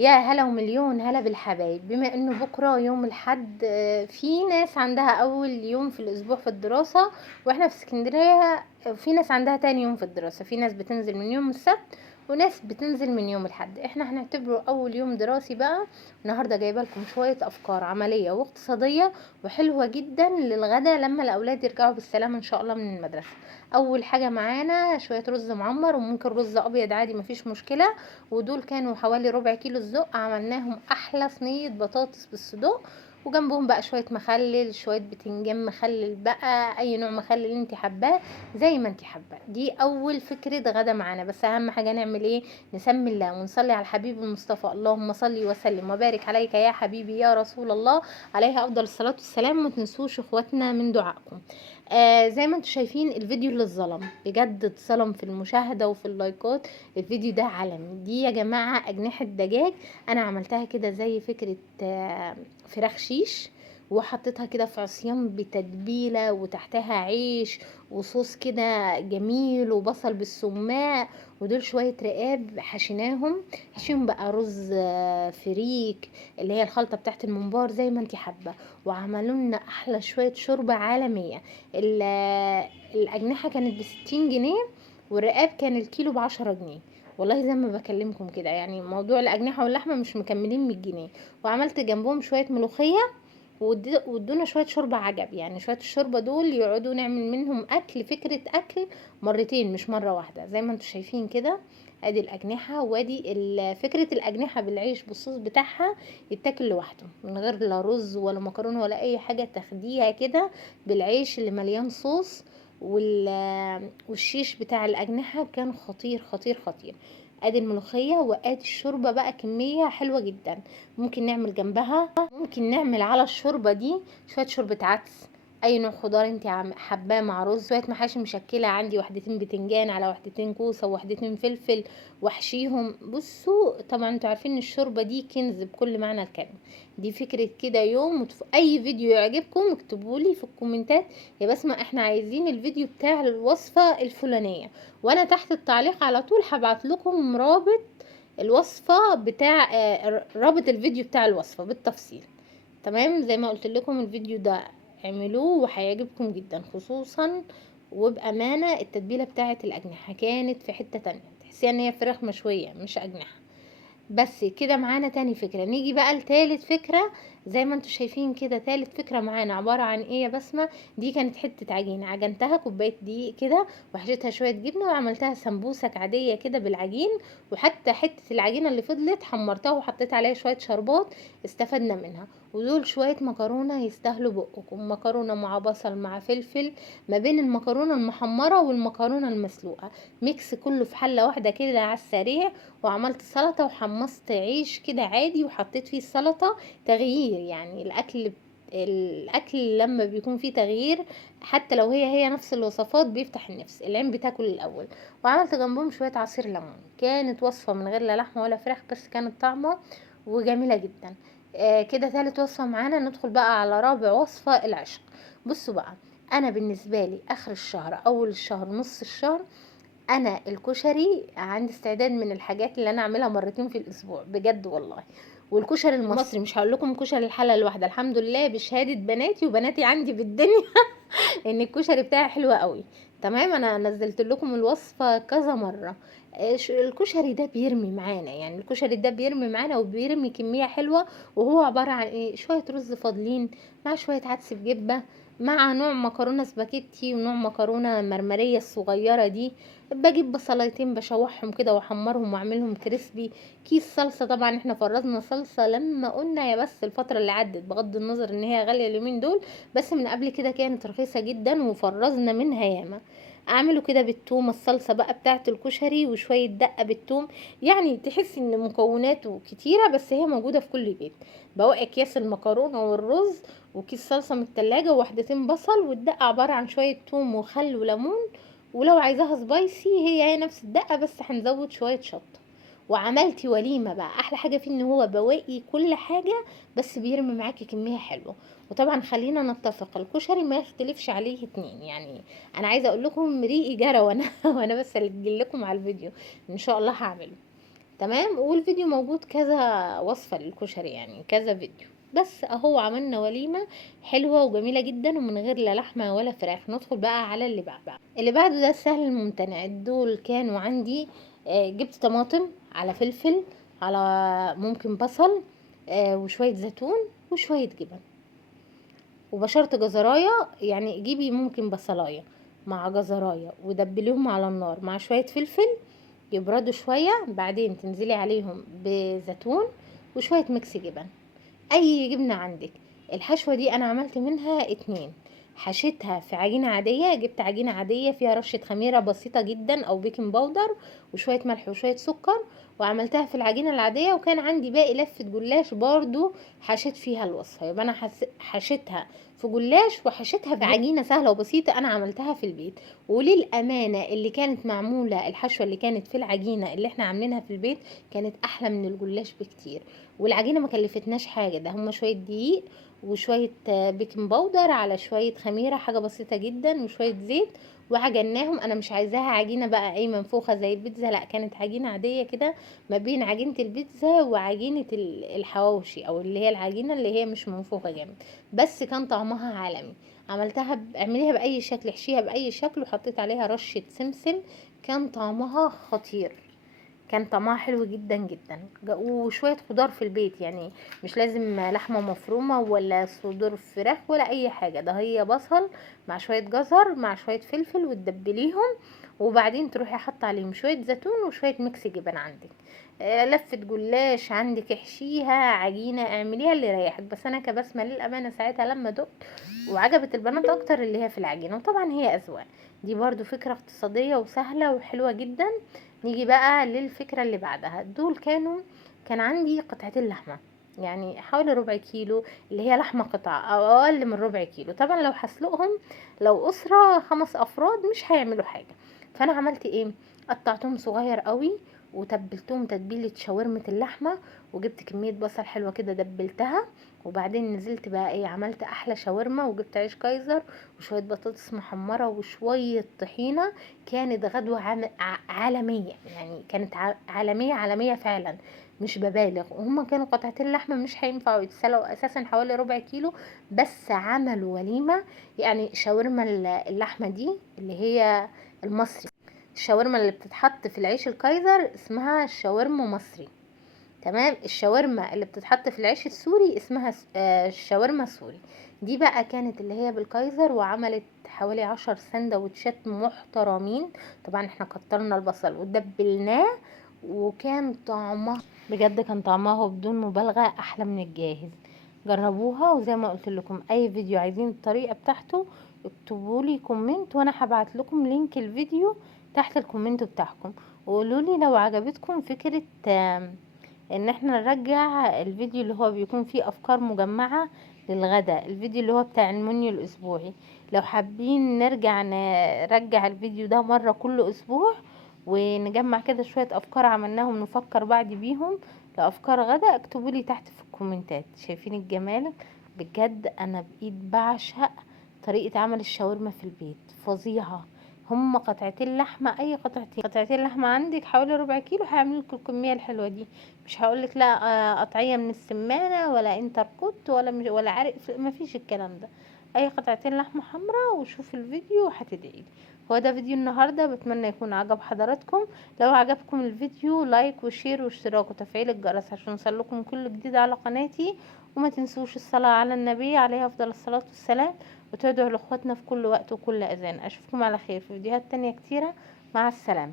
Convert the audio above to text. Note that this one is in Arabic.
يا هلا ومليون هلا بالحبايب. بما انه بكره يوم الحد، في ناس عندها اول يوم في الاسبوع في الدراسه، واحنا في اسكندريه في ناس عندها تاني يوم في الدراسه. في ناس بتنزل من يوم السبت وناس بتنزل من يوم الحد. احنا هنعتبره اول يوم دراسي بقى. النهارده جايبه لكم شويه افكار عمليه واقتصاديه وحلوه جدا للغدا لما الاولاد يرجعوا بالسلامه ان شاء الله من المدرسه. اول حاجه معانا شويه رز معمر، وممكن رز ابيض عادي مفيش مشكله. ودول كانوا حوالي ربع كيلو صدق، عملناهم احلى صينيه بطاطس بالصدق. وجنبهم بقى شويه مخلل، شويه بتنجان مخلل، بقى اي نوع مخلل انت حباه زي ما انت حابه. دي اول فكره غدا معانا. بس اهم حاجه نعمل ايه؟ نسمي الله ونصلي على الحبيب المصطفى. اللهم صل وسلم وبارك عليك يا حبيبي يا رسول الله، عليه افضل الصلاه والسلام. ما تنسوش اخواتنا من دعائكم. زي ما انتم شايفين الفيديو اللي اتظلم بجد، اتظلم في المشاهده وفي اللايكات. الفيديو ده عالمي. دي يا جماعة أجنحة دجاج. أنا عملتها كده زي فكرة فراخ شيش، وحطيتها كده في عصيان بتتبيلة وتحتها عيش وصوص كده جميل وبصل بالسماق. ودول شوية رقاب حشيهم بقى رز فريك، اللي هي الخلطة بتاعت الممبار زي ما انتي حابة. وعملوا لنا أحلى شوية شوربة عالمية. الأجنحة كانت ب60 جنيه، والرقاب كان الكيلو ب10 جنيه. والله زي ما بكلمكم كده، يعني موضوع الأجنحة واللحمة مش مكملين 100 جنيه. وعملت جنبهم شوية ملوخية، وادونا شوية شوربة عجب. يعني شوية الشوربة دول يقعدوا نعمل منهم أكل، فكرة أكل مرتين مش مرة واحدة زي ما انتوا شايفين كده. ادي الأجنحة، وادي فكرة الأجنحة بالعيش بالصوص بتاعها، يتاكل لوحده من غير لا رز ولا مكرونة ولا أي حاجة. تاخديها كده بالعيش اللي مليان صوص. والشيش بتاع الأجنحة كان خطير خطير خطير. ادي الملوخية وادي الشوربة بقى كمية حلوة جدا. ممكن نعمل جنبها، ممكن نعمل على الشوربة دي شوية شوربة عدس، اي نوع خضار انت حباه، مع رز. شوية محاشي مشكلة عندي، وحدتين بتنجان على وحدتين كوسة وحدتين فلفل واحشيهم. بصوا طبعا انتوا عارفين ان الشوربة دي كنز بكل معنى الكلمة. دي فكرة كده يوم. اي فيديو يعجبكم اكتبولي في الكومنتات يا بسمة احنا عايزين الفيديو بتاع الوصفة الفلانية، وانا تحت التعليق على طول هبعت لكم رابط الوصفة بتاع رابط الفيديو بتاع الوصفة بالتفصيل. تمام، زي ما قلت لكم الفيديو ده اعملوه وهيعجبكم جدا. خصوصا وبأمانة التتبيلة بتاعة الأجنحة كانت في حتة تانية، تحسيها ان هي فراخ مشوية مش أجنحة. بس كده معانا تاني فكرة. نيجي بقى لتالت فكرة. زي ما انتوا شايفين كده تالت فكرة معانا عبارة عن ايه يا بسمة؟ دي كانت حتة عجينة، عجنتها كوباية دقيق كده، وحشيتها شوية جبنة، وعملتها سمبوسك عادية كده بالعجين. وحتى حتة العجينة اللي فضلت حمرتها وحطيت عليها شوية شربات استفدنا منها. ودول شوية مكرونة يستاهلوا بقكم. مكرونة مع بصل مع فلفل، ما بين المكرونة المحمرة والمكرونة المسلوقة، ميكس كله في حلة واحدة كده على السريع. وعملت سلطة وحمصت عيش كده عادي وحطيت فيه السلطة. تغيير يعني الاكل لما بيكون فيه تغيير، حتى لو هي نفس الوصفات بيفتح النفس، العين بتاكل الاول. وعملت جنبهم شوية عصير ليمون. كانت وصفة من غير لا لحمة ولا فراخ، بس كانت طعمة وجميلة جدا. كده تالت وصفة معانا. ندخل بقى على رابع وصفة، العشق. بصوا بقى، انا بالنسبة لي اخر الشهر اول الشهر نص الشهر، انا الكشري عندي استعداد من الحاجات اللي انا اعملها مرتين في الاسبوع بجد والله. والكشري المصري مش هقول لكم كشري الحله الواحده، الحمد لله بشهاده بناتي وبناتي عندي بالدنيا ان الكشري بتاعي حلو قوي. تمام، انا نزلت لكم الوصفه كذا مره. الكشري ده بيرمي معانا، يعني الكشري ده بيرمي معانا وبيرمي كميه حلوه. وهو عباره عن ايه؟ شويه رز فاضلين مع شويه عدس بجبه، مع نوع مكرونه سباكيتي ونوع مكرونه مرمريه الصغيره دي. بجيب بصلايتين بشوحهم كده واحمرهم واعملهم كريسبي. كيس صلصه، طبعا احنا فرزنا صلصه لما قلنا يا بس الفتره اللي عدت، بغض النظر ان هي غاليه اليومين دول، بس من قبل كده كانت رخيصة جدا وفرزنا منها ياما. اعمله كده بالثوم، الصلصة بقى بتاعت الكشري وشوية دقة بالثوم. يعني تحس ان مكوناته كتيرة بس هي موجودة في كل بيت. بواقي اكياس المكرونة والرز، وكيس صلصة من التلاجة ووحدتين بصل، والدقة عبارة عن شوية ثوم وخل وليمون. ولو عايزاها سبايسي هي نفس الدقة بس هنزود شوية شطة. وعملتي وليمة بقى. احلى حاجة فيه ان هو بواقي كل حاجة بس بيرمي معاكي كمية حلوة. وطبعا خلينا نتفق الكشري ما يختلفش عليه اتنين يعني. انا عايزه اقول لكم ريقي جرى وانا وانا بس اسجل لكم على الفيديو. ان شاء الله هعمله. تمام. والفيديو موجود كذا وصفة للكشري، يعني كذا فيديو. بس اهو عملنا وليمة حلوة وجميلة جدا ومن غير لا لحمة ولا فراخ. ندخل بقى على اللي بعده. اللي بعده ده سهل الممتنع. دول كانوا عندي جبت طماطم على فلفل على ممكن بصل وشوية زيتون وشوية جبن، وبشرت جزرايه. يعني جيبي ممكن بصلايه مع جزرايه ودبليهم على النار مع شويه فلفل يبردوا شويه، بعدين تنزلي عليهم بزيتون وشويه ميكس جبن، اي جبنه عندك. الحشوه دي انا عملت منها 2. حشيتها في عجينه عاديه، جبت عجينه عاديه فيها رشه خميره بسيطه جدا او بيكنج باودر وشويه ملح وشويه سكر، وعملتها في العجينه العاديه. وكان عندي باقي لفه جلاش برضو حشيت فيها الوصفه، يبقى انا حشيتها في جلاش وحشيتها في عجينه سهله وبسيطه انا عملتها في البيت. وللامانه اللي كانت معموله الحشوه اللي كانت في العجينه اللي احنا عاملينها في البيت كانت احلى من الجلاش بكتير. والعجينه ما كلفتناش حاجه، ده هما شويه دقيق وشويه بيكنج باودر على شويه خميره، حاجه بسيطه جدا، وشويه زيت، وعجناهم. انا مش عايزاها عجينه بقى اي منفوخه زي البيتزا، لا كانت عجينه عاديه كده ما بين عجينه البيتزا وعجينه الحواوشي، او اللي هي العجينه اللي هي مش منفوخه جامد. بس كان طعمها عالمي. عملتها اعمليها باي شكل، احشيها باي شكل، وحطيت عليها رشه سمسم. كان طعمها خطير، كان طعمها حلو جدا جدا. وشويه خضار في البيت، يعني مش لازم لحمه مفرومه ولا صدور فراخ ولا اي حاجه، ده هي بصل مع شويه جزر مع شويه فلفل وتدبليهم، وبعدين تروحي حاطه عليهم شويه زيتون وشويه ميكس جبن عندك. لفه جلاش عندك احشيها، عجينه اعمليها اللي يريحك. بس انا كبسمه للامانه ساعتها لما دقت وعجبت البنات اكتر اللي هي في العجينه، وطبعا هي اذواق. دي برضو فكره اقتصاديه وسهله وحلوه جدا. نيجي بقى للفكرة اللي بعدها. دول كان عندي قطعتين لحمة، يعني حوالي ربع كيلو، اللي هي لحمة قطعة او اقل من ربع كيلو. طبعا لو هسلقهم لو اسرة 5 افراد مش هيعملوا حاجة. فانا عملت ايه؟ قطعتهم صغير قوي وتبلتهم تتبيلة شاورمة اللحمة، وجبت كمية بصل حلوة كده دبلتها، وبعدين نزلت بقى ايه، عملت احلى شاورما. وجبت عيش كايزر وشوية بطاطس محمرة وشوية طحينة. كانت غدوة عالمية، يعني كانت عالمية عالمية فعلا، مش ببالغ. وهما كانوا قطعتين لحمة مش هينفعوا يتسلقوا اساسا، حوالي ربع كيلو، بس عملوا وليمة. يعني شاورما اللحمة دي اللي هي المصري، الشاورما اللي بتتحط في العيش الكايزر اسمها شاورما مصري، تمام. الشاورما اللي بتتحط في العيش السوري اسمها شاورما سوري. دي بقى كانت اللي هي بالكايزر، وعملت حوالي 10 سندوتشات محترمين. طبعا احنا كترنا البصل ودبلناه، وكان طعمها بجد، كان طعمها بدون مبالغة احلى من الجاهز. جربوها، وزي ما قلت لكم اي فيديو عايزين الطريقة بتاعته اكتبوا لي كومنت، وانا هبعت لكم لينك الفيديو تحت الكومنت بتاعكم. وقولوا لي لو عجبتكم فكرة ان احنا نرجع الفيديو اللي هو بيكون فيه افكار مجمعة للغدا، الفيديو اللي هو بتاع المنيو الاسبوعي. لو حابين نرجع الفيديو ده مرة كل اسبوع، ونجمع كده شوية افكار عملناهم نفكر بعض بيهم لافكار غدا، اكتبوا لي تحت في الكومنتات. شايفين الجمال؟ بجد انا بايد بعشق طريقة عمل الشاورما في البيت، فظيعة. هم قطعتين لحمة، اي قطعتين لحمة عندك حوالي ربع كيلو هيعملوا لكم الكمية الحلوة دي. مش هقولك لا قطعية من السمانة ولا انتركوت ولا ولا عارف، ما فيش الكلام ده. اي قطعتين لحمة حمراء. وشوف الفيديو وهتدعيلي. هو ده فيديو النهاردة، بتمنى يكون عجب حضراتكم. لو عجبكم الفيديو لايك وشير واشتراك وتفعيل الجرس عشان يوصلكم كل جديد على قناتي. وما تنسوش الصلاة على النبي عليه افضل الصلاة والسلام، وتدعوا لاخواتنا في كل وقت وكل اذان. اشوفكم على خير في فيديوهات تانية كتيرة. مع السلامة.